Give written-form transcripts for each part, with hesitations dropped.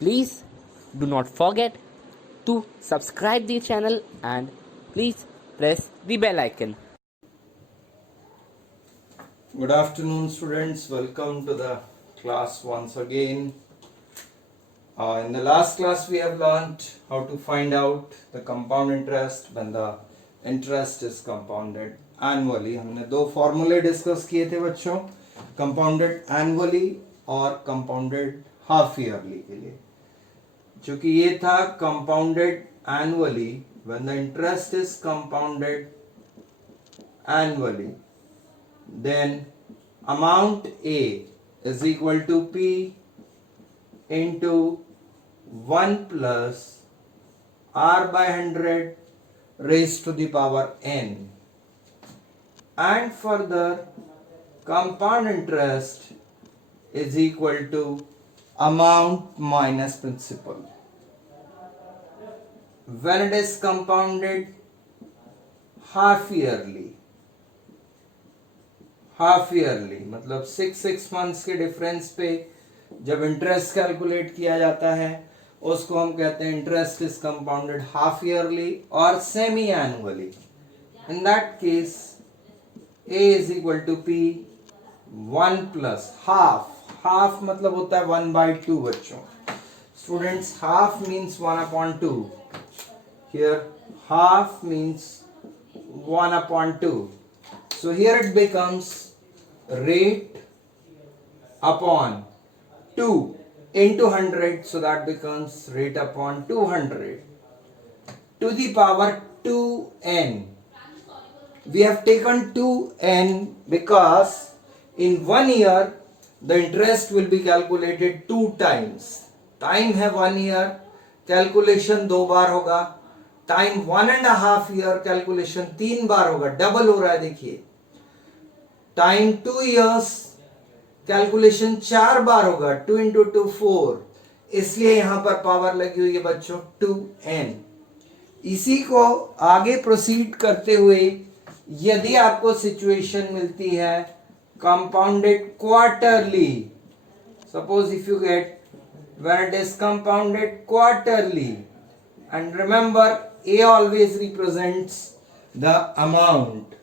Please do not forget to subscribe the channel and please press the bell icon. Good afternoon, students. Welcome to the class once again. In the last class we have learned how to find out the compound interest when the interest is compounded annually. हमने दो फॉर्मूले discuss किए थे बच्चों, compounded annually और compounded half yearly के लिए. चूंकि ये था compounded annually, when the interest is compounded annually, then amount A is equal to P into 1 plus R by 100 raised to the power n. And further, compound interest is equal to amount minus principal. When it is compounded half yearly मतलब 6 months के difference पे जब interest calculate किया जाता है उसको हम कहते हैं interest is compounded half yearly और semi annually. In that case A is equal to P 1 plus half मतलब होता है 1/2 बच्चों. Students, half means 1/2. Here half means 1/2. So here it becomes rate upon 2 into 100, so that becomes rate upon 200 to the power 2n. We have taken 2n because in 1 year the interest will be calculated 2 times. Time है 1 year, calculation 2 बार होगा. Time 1.5 year, calculation 3 बार होगा. Double हो रहा है देखिए. Time 2 years, calculation 4 बार होगा. 2 into 2 4. इसलिए यहां पर पावर लगी हुई है बच्चों 2n. इसी को आगे प्रोसीड करते हुए यदि आपको सिचुएशन मिलती है compounded quarterly, suppose if you get when it is compounded quarterly, and remember A always represents the amount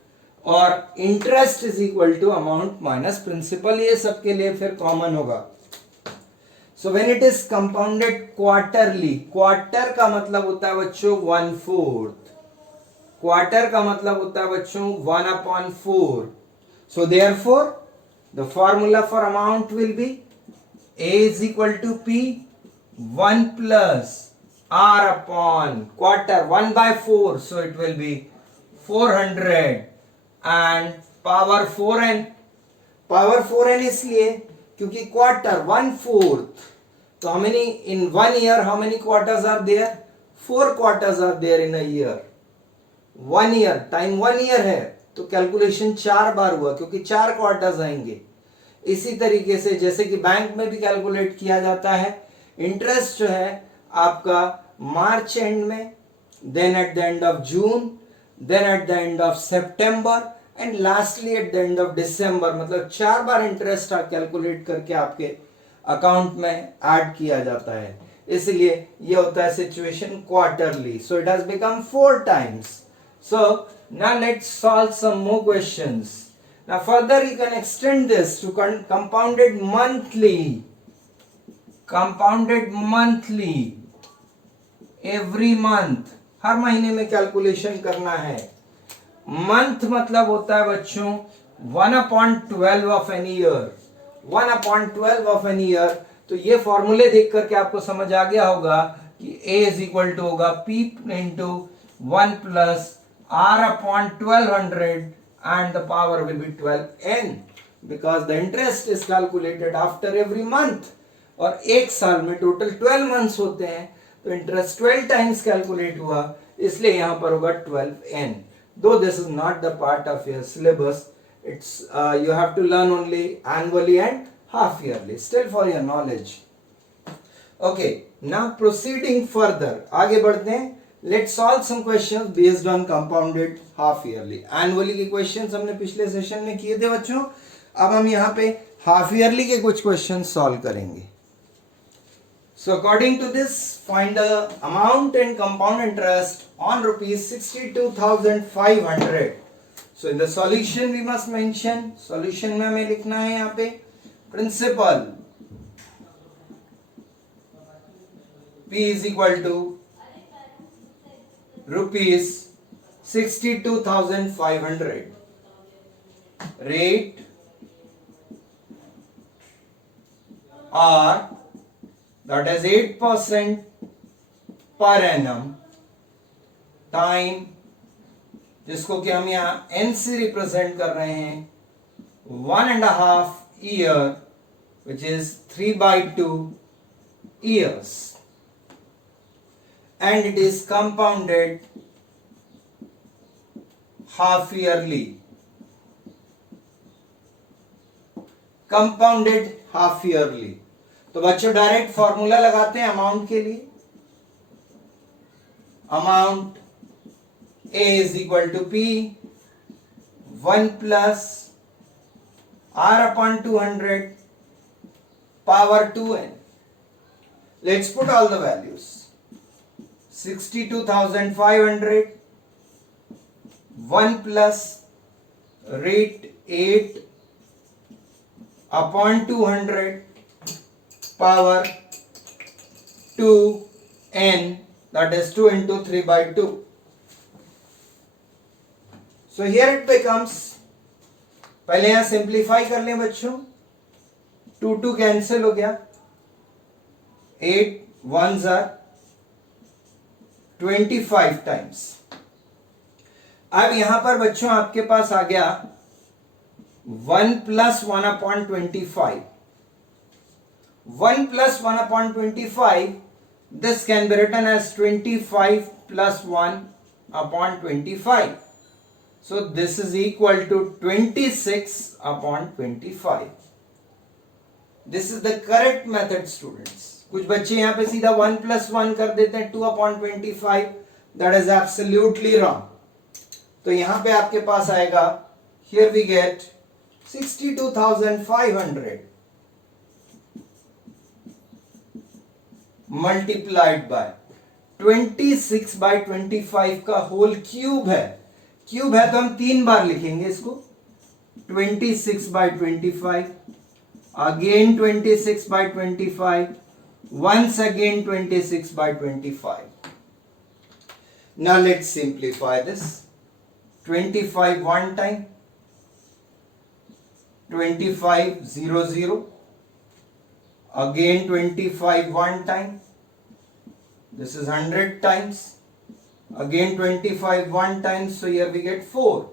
और interest is equal to amount minus principal. ये सबके लिए फिर कॉमन होगा. So when it is compounded quarterly, quarter का मतलब होता है बच्चों 1/4. क्वार्टर का मतलब होता है बच्चों 1/4. So therefore the formula for amount will be A is equal to P 1 plus R upon quarter 1/4, so it will be 400 and power 4n. Power 4n इसलिए क्योंकि क्वार्टर 1/4. तो how many in 1 year, how many quarters are there? 4 quarters are there in a year. 1 year, time 1 year है तो calculation 4 बार हुआ क्योंकि 4 quarters आएंगे. इसी तरीके से जैसे कि बैंक में भी कैलकुलेट किया जाता है, इंटरेस्ट जो है आपका मार्च एंड में, then at the end of June, then at the end of September and lastly at the end of December. मतलब 4 बार इंटरेस्ट कैलकुलेट करके आपके अकाउंट में ऐड किया जाता है. इसलिए ये होता है situation quarterly. So it has become 4 times. So now let's solve some more questions. Now further you can extend this to compounded monthly. Compounded monthly. Every month. हर महीने में कैलकुलेशन करना है. मंथ मतलब होता है बच्चों 1/12 of any year. 1/12 of any year. तो ये फॉर्मूले देख करके आपको समझ आ गया होगा कि A is equal to होगा P into 1 plus R upon 1200 and the power will be 12n because the interest is calculated after every month. और एक साल में टोटल 12 मंथ्स होते हैं तो इंटरेस्ट 12 टाइम्स कैलकुलेट हुआ, इसलिए यहां पर होगा 12n. Though this is not the part of your syllabus, it's you have to learn only annually and half yearly. Still for your knowledge. Okay, now proceeding further, आगे बढ़ते हैं. Let's solve some questions based on compounded half yearly. Annually के questions हमने पिछले session में किए थे बच्चों. अब हम यहाँ पे हाफ ईयरली के कुछ क्वेश्चन सॉल्व करेंगे. So according to this, find the amount in compound interest on rupees 62,500. So in the solution we must mention, solution में हमें लिखना है यहाँ पे principal P is equal to rupees 62,500. Rate R, that is 8% per annum, time जिसको कि हम यहाँ n से रिप्रेजेंट कर रहे हैं 1.5 year, which is 3/2 years, and it is compounded half yearly. Compounded half yearly. तो बच्चों डायरेक्ट फॉर्मूला लगाते हैं अमाउंट के लिए. Amount A is equal to P 1 plus R upon 200 power 2n. Let's put all the values. 62,500 1 plus rate 8 upon 200 power 2n, that is 2 into 3/2. So here it becomes, पहले यहां simplify कर लें बच्चों. 2 cancel हो गया, 8 1s are 25 times. अब यहां पर बच्चों आपके पास आ गया 1 plus 1 upon 25. 1 plus 1 upon 25, this can be written as 25 plus 1 upon 25. So this is equal to 26 upon 25. This is the correct method, students. कुछ बच्चे यहाँ पे सीधा 1 plus 1 कर देते हैं 2 upon 25. That is absolutely wrong. तो यहाँ पे आपके पास आएगा, here we get 62,500 multiplied by 26/25 का होल क्यूब है. क्यूब है तो हम 3 बार लिखेंगे इसको. 26/25, again 26/25, once again 26/25. Now let's simplify this. 25 one time, 25 0 0, again 25 one time, this is 100 times, again 25 one time, so here we get 4.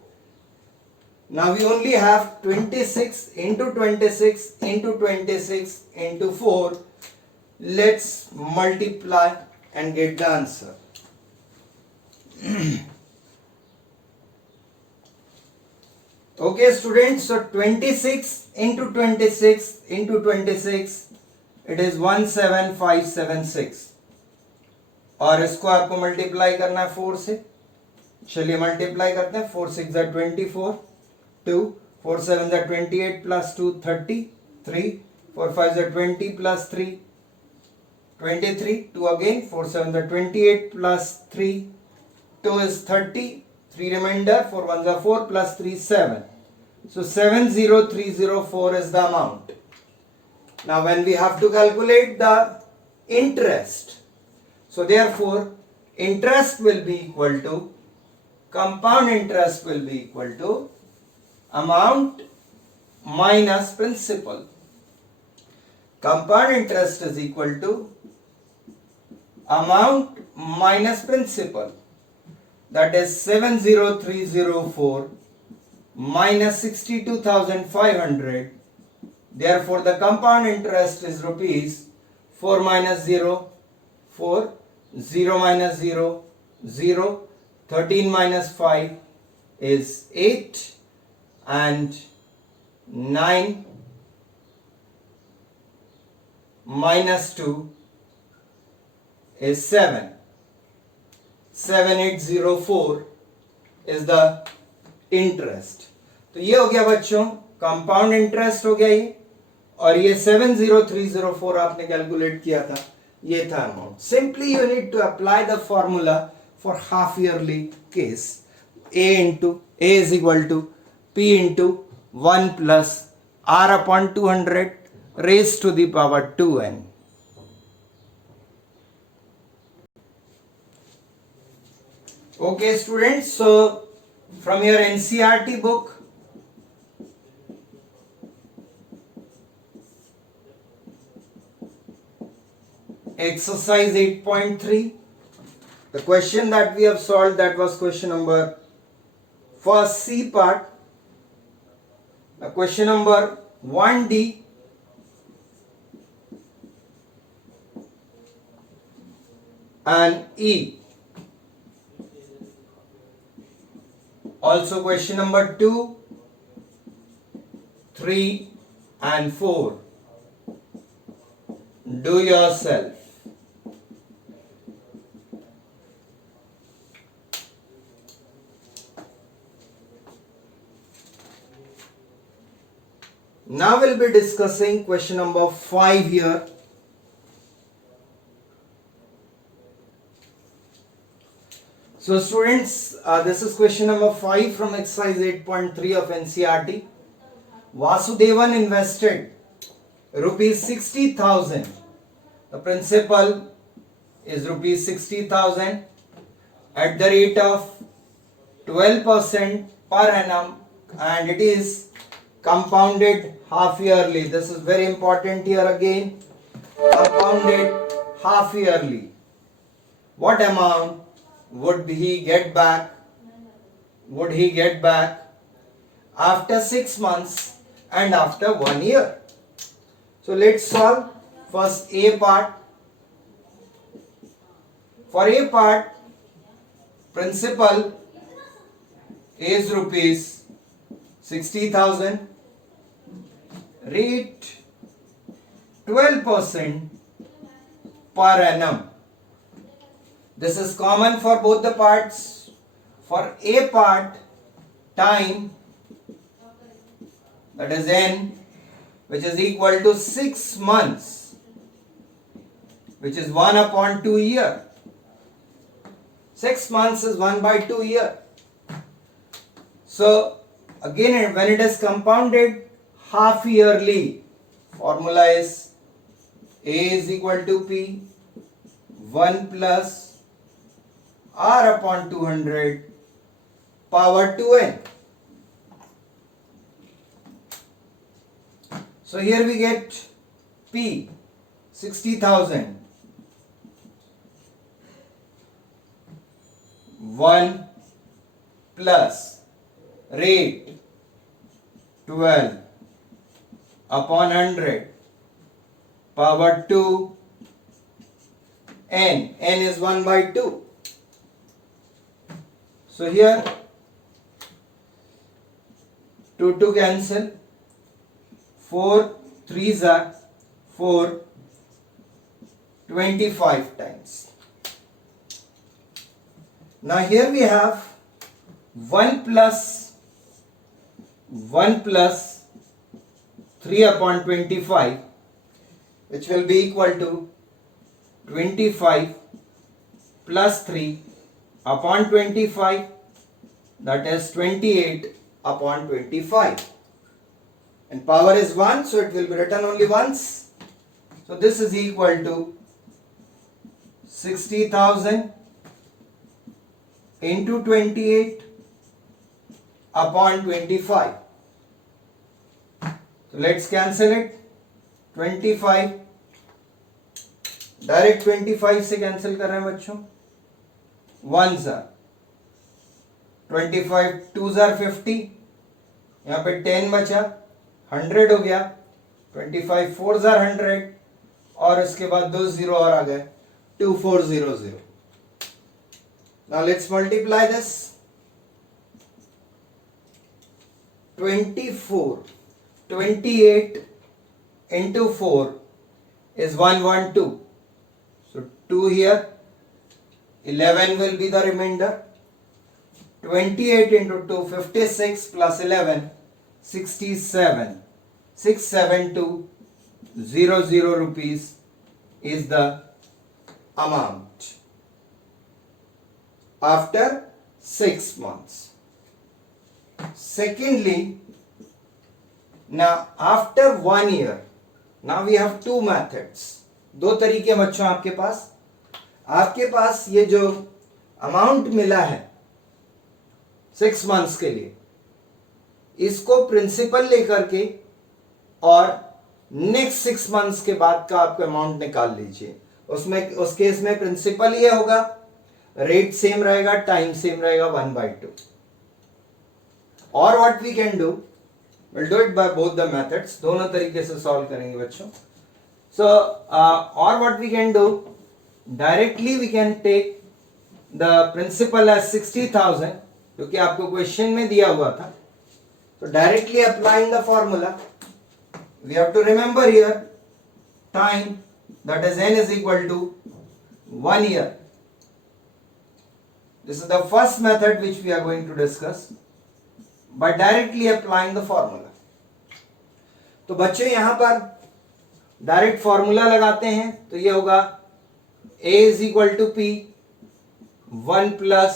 Now we only have 26 into 26 into 26 into 4. Let's multiply and get the answer. Okay students, so 26 into 26 into 26, it is 17576. और इसको आपको multiply करना है 4 से. चलिए multiply करते हैं. 4 6 are 24, 2 4 7 are 28 plus 2 30, 3 4 5 are 20 plus 3 23, 2 again, 4 7 are 28 plus 3 2 is 30, 3 remainder, 4 1s are 4 plus 3 7. So 70304 is the amount. Now when we have to calculate the interest, so therefore interest will be equal to, compound interest will be equal to amount minus principal. Compound interest is equal to amount minus principal, that is 70304 minus 62,500. Therefore the compound interest is rupees 4 minus 0 4, 0 minus 0 0, 13 minus 5 is 8, and 9 minus 2 is 7. 7804 is the interest. तो ये हो गया बच्चों compound interest हो गया ये, और ये 70304 आपने कैलकुलेट किया था. ये था amount. Simply you need to apply the formula for half yearly case. A is equal to P into 1 plus R upon 200 raised to the power 2n. Okay students, so from your NCERT book, exercise 8.3, the question that we have solved, that was question number first C part. Question number 1D, and E. Also question number 2, 3 and 4. Do yourself. Now we'll be discussing question number 5 here. So students, this is question number 5 from exercise 8.3 of NCERT. Vasudevan invested rupees 60,000. The principal is rupees 60,000 at the rate of 12% per annum, and it is compounded half yearly. This is very important here again. Compounded half yearly. What amount would he get back? Would he get back after 6 months and after 1 year? So let's solve first A part. For A part, principal is rupees 60,000. Rate 12% per annum. This is common for both the parts. For A part, time, that is N, which is equal to 6 months, which is 1 upon 2 year. 6 months is 1 by 2 year. So again, when it is compounded half yearly, formula is A is equal to P 1 plus R upon 200 power 2n. So here we get P 60,000, 1 plus rate 12 upon 100 power 2 n. N is 1 by 2. So here 2 cancel. 4 3s are 4, 25 times. Now here we have 1 plus 3 upon 25, which will be equal to 25 plus 3 upon 25, that is 28 upon 25. And power is 1, so it will be written only once. So this is equal to 60,000 into 28 upon 25. So let's cancel it. 25 direct 25 से cancel कर रहे हैं बच्चों. 1s are 25, 2s are 50, यहाँ पे 10 बचा, 100 हो गया. 25 4s are 100 और इसके बाद 2 0 और आ गए, 2400. Now let's multiply this. 28 into 4 is 112. So 2 here, 11 will be the remainder. 28 into 2, 56 plus 11, 67. 6720 rupees is the amount after 6 months. Secondly, now after 1 year, now we have two methods. दो तरीके बच्चों आपके पास ये जो अमाउंट मिला है 6 मंथ्स के लिए, इसको प्रिंसिपल लेकर के और नेक्स्ट 6 मंथ्स के बाद का आपका अमाउंट निकाल लीजिए. उस केस में प्रिंसिपल ये होगा, रेट सेम रहेगा, टाइम सेम रहेगा 1/2. और what we can do, will do it by both the methods. दोनों तरीके से सॉल्व करेंगे बच्चों. सो और what we can do, directly we can take the principal as 60,000, क्योंकि आपको क्वेश्चन में दिया हुआ था. तो directly applying the formula, we have to remember here time, that is n is equal to 1 year. This is the first method which we are going to discuss by directly applying the formula. तो बच्चे यहां पर direct formula लगाते हैं, तो ये होगा a is equal to p 1 plus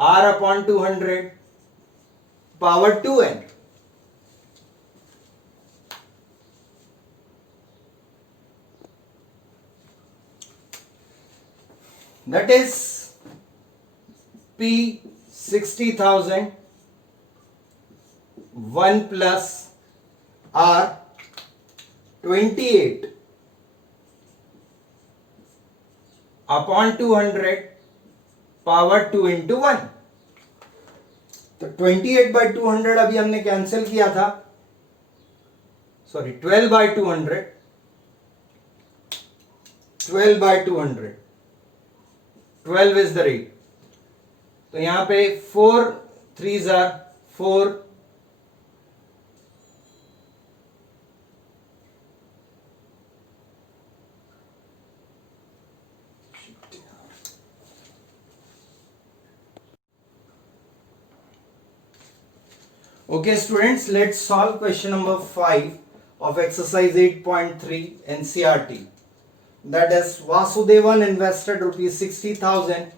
r upon 200 power 2n. That is P 60,000 1 plus R 28 upon 200 power 2 into 1. तो 28/200 अभी हमने कैंसिल किया था, सॉरी 12/200 12 is the rate. तो यहां पे 4 3s are 4, okay students, let's solve question number 5 of exercise 8.3 NCERT. That is, Vasudevan invested rupees 60,000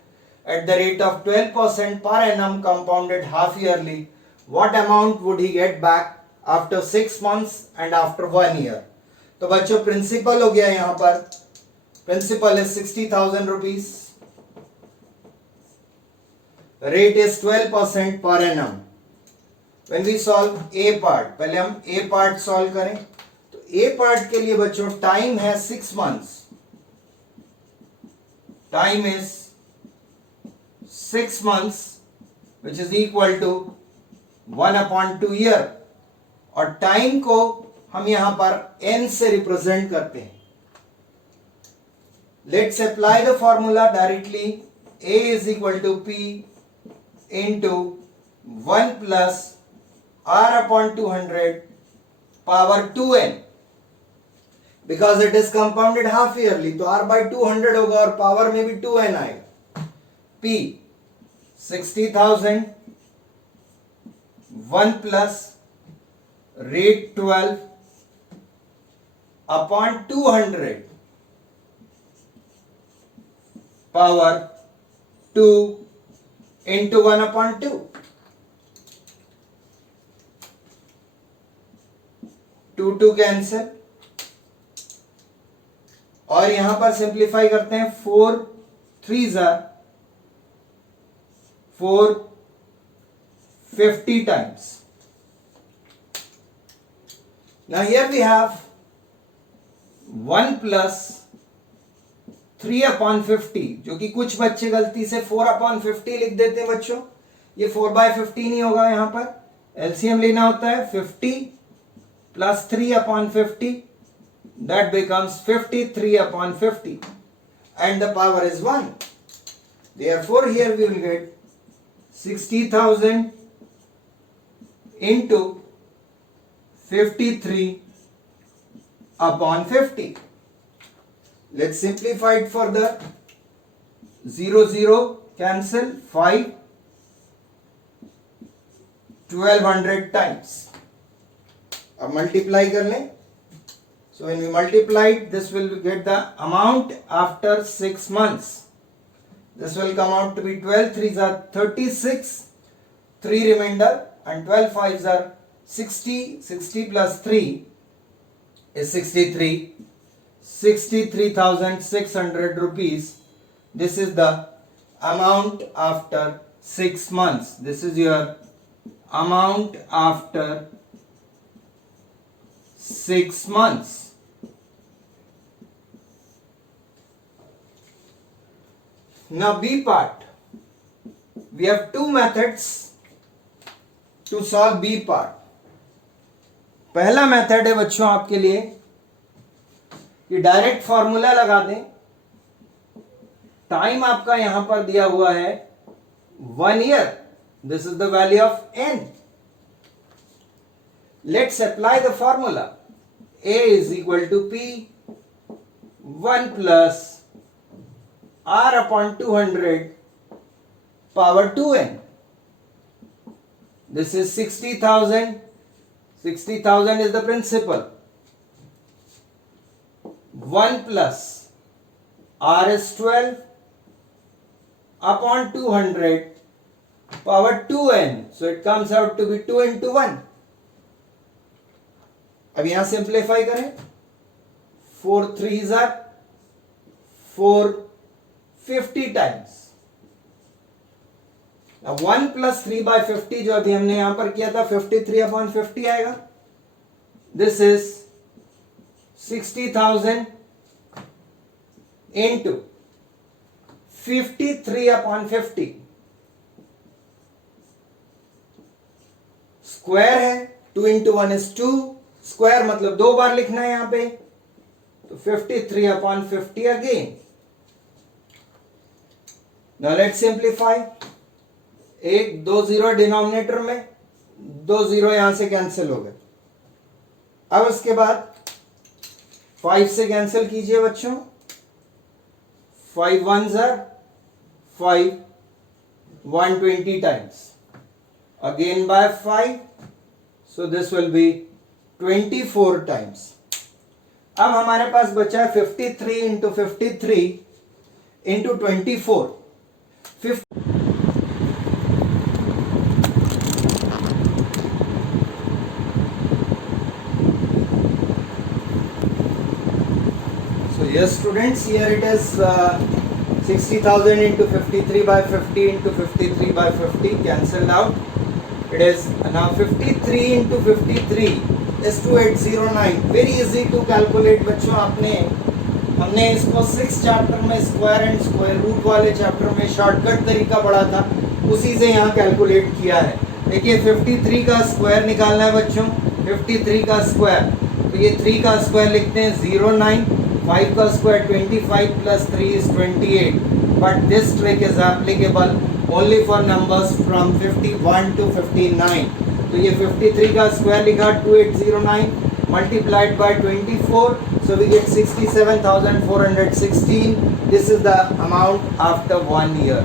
at the rate of 12% per annum compounded half yearly. What amount would he get back after 6 months and after 1 year? तो बच्चों principal हो गया, यहां पर principal is 60,000 rupees, rate is 12% per annum. When we solve A part, पहले हम A part solve करें. तो A part के लिए बच्चों टाइम है 6 months. Time is 6 months, which is equal to 1/2 year. और टाइम को हम यहां पर n से रिप्रेजेंट करते हैं. Let's apply the formula directly. A is equal to P into 1 plus R upon 200 power 2n. Because it is compounded half yearly, तो R by 200 होगा और पावर में भी 2n आएगा. P 60,000 1 plus rate 12 upon 200 power 2 into 1/2. 2 cancel, और यहां पर simplify करते हैं. 4 3s are 4 50 times. Now here we have 1 plus 3/50, जो कि कुछ बच्चे गलती से 4/50 लिख देते हैं बच्चों. ये 4/50 नहीं होगा, यहां पर एलसीएम लेना होता है. 50 plus 3/50, that becomes 53/50, and the power is 1. Therefore here we will get 60,000 into 53/50. Let's simplify it further. 0 0 cancel, 5 1200 times. अब मल्टीप्लाई कर लें. So when we multiply it, this will get the amount after 6 months. This will come out to be 12 threes are 36, 3 remainder, and 12 fives are 60. 60 plus 3 is 63. 63,600 rupees. This is the amount after 6 months. This is your amount after 6 months. Now B part. We have two methods to solve B part. पहला method है बच्चों आपके लिए कि direct formula लगा दें. Time आपका यहां पर दिया हुआ है 1 year. This is the value of n. Let's apply the formula. A is equal to P 1 plus R upon 200 power 2n. This is 60,000. 60,000 is the principal. 1 plus R is 12 upon 200 power 2n. So it comes out to be 2 into 1. अब यहां simplify करें. 4 3s are 450 times. Now 1 plus 3 by 50 जो अभी हमने यहां पर किया था 53 upon 50 आएगा. This is 60,000 into 53 upon 50. Square है. 2 into 1 is 2. स्क्वायर मतलब 2 बार लिखना है यहां पे. तो 53 upon 50 again. Now let's simplify. एक 2 0 डिनोमिनेटर में, 2 0 यहां से कैंसिल हो गए. अब उसके बाद 5 से कैंसिल कीजिए बच्चों. 5 1s are 5 120 times. Again by 5. So this will be 24 times. अब हमारे पास बचा है 53 into 53 into 24. So yes students, here it is 60,000 into 53 by 50 into 53 by 50 cancelled out. It is now 53 into 53 is 2809. Very easy to calculate बच्चों. हमने इसको 6 chapter में square and square root वाले chapter में शॉर्टकट तरीका पढ़ा था, उसी से यहाँ कैलकुलेट किया है. देखिए 53 का स्क्वायर निकालना है बच्चों. 53 का स्क्वायर, तो ये 3 का स्क्वायर लिखते हैं 09. 5 का square 25 plus 3 is 28. But this trick is applicable only for numbers from 51 to 59. तो ये 53 का स्क्वायर लिखा 2809 multiplied by 24. So we get 67,416. This is the amount after 1 year.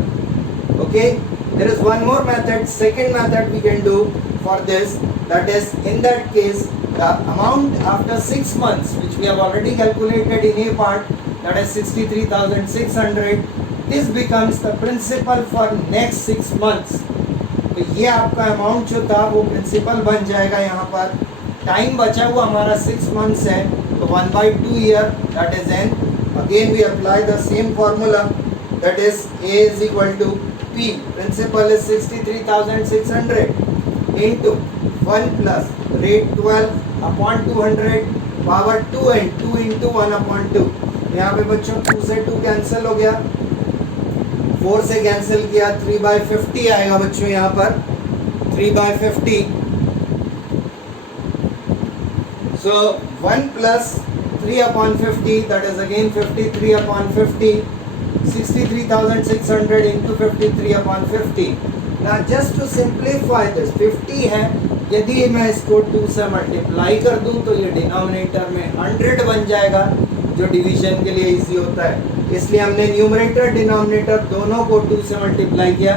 Okay. There is one more method. Second method we can do for this. That is, in that case, the amount after 6 months, which we have already calculated in A part, that is 63,600. This becomes the principal for next 6 months. तो ये आपका amount जो था वो principal बन जाएगा. यहाँ पर टाइम बचा हुआ हमारा 6 months है, तो 1/2 year, that is n. Again we apply the same formula, that is A is equal to P. Principal is 63,600 into 1 plus rate 12 upon 200 power 2 and 2 into 1 upon 2. यहाँ पे बच्चों 2 से 2 कैंसिल हो गया, 4 से कैंसिल किया, 3/50 आएगा बच्चों यहाँ पर. 3/50. So 1 plus 3 upon 50, that is again 53 upon 50. 63,600 into 53 upon 50. Now just to simplify this, 50 है, यदि मैं इसको 2 से मल्टीप्लाई कर दूं तो ये डिनोमिनेटर में 100 बन जाएगा, जो डिवीजन के लिए इजी होता है. इसलिए हमने न्यूमरेटर डिनोमिनेटर दोनों को 2 से मल्टीप्लाई किया.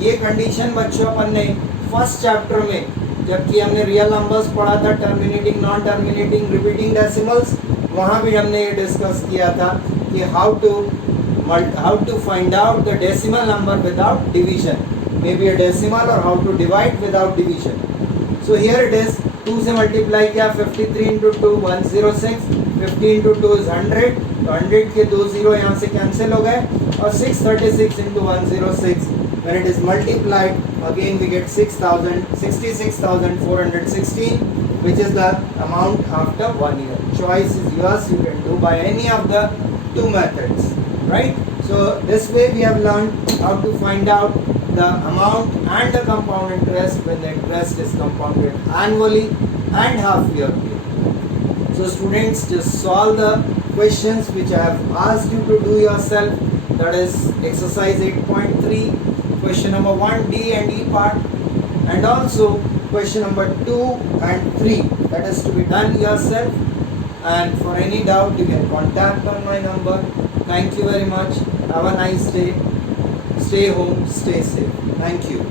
ये कंडीशन बच्चों अपन ने फर्स्ट चैप्टर में जबकि हमने रियल नंबर्स पढ़ा था, terminating, non terminating, repeating decimals, वहाँ भी हमने ये डिस्कस किया था कि how to find out the decimal number without division, may be a decimal, और how to divide without division. So here it is, 2 से मल्टीप्लाई किया, 53 इंटू 2 106, 50 इंटू 2 इज 100, तो 100 के 2 जीरो यहाँ से कैंसिल हो गए, और 636 into 106, when it is multiplied again we get 66,416, which is the amount after 1 year. Choice is yours, you can do by any of the two methods, right? So this way we have learned how to find out the amount and the compound interest when the interest is compounded annually and half yearly. So students, just solve the questions which I have asked you to do yourself. That is exercise 8.3, question number 1, D and E part, and also question number 2 and 3, that is to be done yourself. And for any doubt you can contact on my number. Thank you very much. Have a nice day. Stay home, stay safe. Thank you.